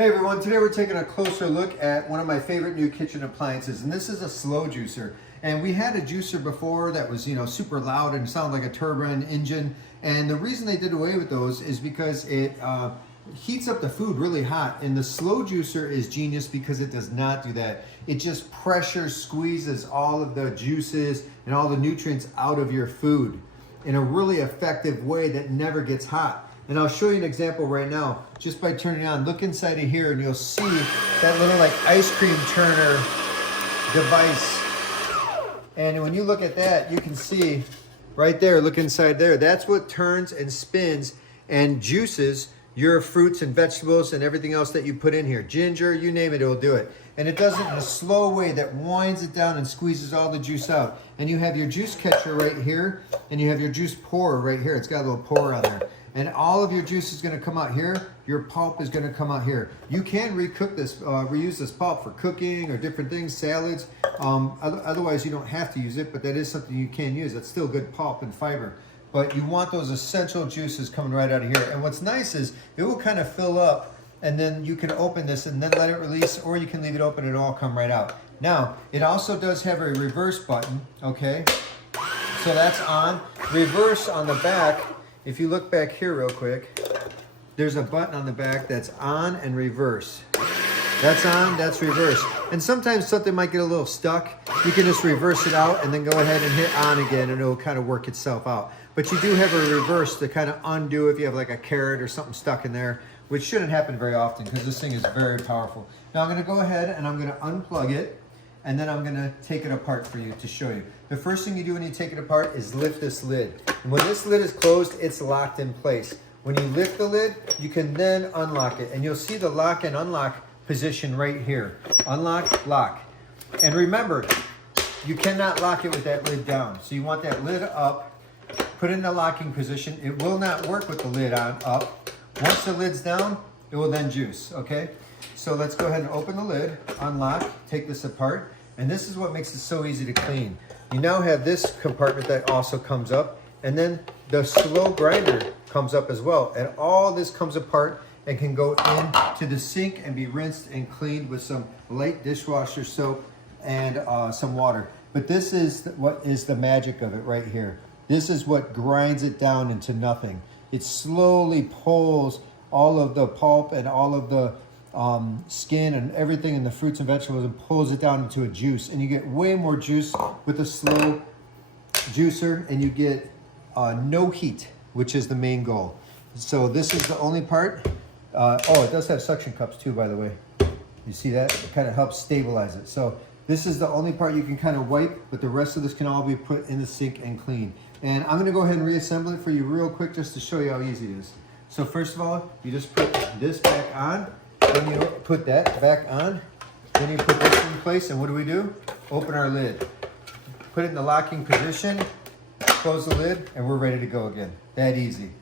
Hey everyone, today we're taking a closer look at one of my favorite new kitchen appliances, and this is a slow juicer. And we had a juicer before that was, super loud and sounded like a turbine engine. And the reason they did away with those is because it heats up the food really hot. And the slow juicer is genius because it does not do that. It just pressure squeezes all of the juices and all the nutrients out of your food in a really effective way that never gets hot. And I'll show you an example right now, just by turning it on. Look inside of here and you'll see that little like ice cream turner device. And when you look at that, you can see right there, look inside there. That's what turns and spins and juices your fruits and vegetables and everything else that you put in here. Ginger, you name it, it'll do it. And it does it in a slow way that winds it down and squeezes all the juice out. And you have your juice catcher right here, and you have your juice pourer right here. It's got a little pour on there. And all of your juice is going to come out here. Your pulp is going to come out here. You can recook this, reuse this pulp for cooking or different things, salads. Otherwise, you don't have to use it, but that is something you can use. It's still good pulp and fiber. But you want those essential juices coming right out of here. And what's nice is it will kind of fill up, and then you can open this and then let it release, or you can leave it open and it'll all come right out. Now, it also does have a reverse button, okay? So that's on. Reverse on the back. If you look back here real quick, there's a button on the back that's on and reverse. That's on, that's reverse. And sometimes something might get a little stuck. You can just reverse it out and then go ahead and hit on again and it'll kind of work itself out. But you do have a reverse to kind of undo if you have like a carrot or something stuck in there, which shouldn't happen very often because this thing is very powerful. Now I'm gonna go ahead and I'm gonna unplug it, and then I'm gonna take it apart for you to show you. The first thing you do when you take it apart is lift this lid. And when this lid is closed, it's locked in place. When you lift the lid, you can then unlock it. And you'll see the lock and unlock position right here. Unlock, lock. And remember, you cannot lock it with that lid down. So you want that lid up, put it in the locking position. It will not work with the lid on up. Once the lid's down, it will then juice, okay? So let's go ahead and open the lid, unlock, take this apart, and this is what makes it so easy to clean. You now have this compartment that also comes up, and then the slow grinder comes up as well, and all this comes apart and can go into the sink and be rinsed and cleaned with some light dishwasher soap and some water. But this is what is the magic of it right here. This is what grinds it down into nothing. It slowly pulls all of the pulp and all of the skin and everything in the fruits and vegetables and pulls it down into a juice. And you get way more juice with a slow juicer, and you get no heat, which is the main goal. So this is the only part. Oh, it does have suction cups too, by the way. You see that? It kind of helps stabilize it. So this is the only part you can kind of wipe, but the rest of this can all be put in the sink and clean. And I'm gonna go ahead and reassemble it for you real quick just to show you how easy it is. So first of all, you just put this back on, then you put that back on, then you put this in place, and what do? Open our lid. Put it in the locking position, close the lid, and we're ready to go again. That easy.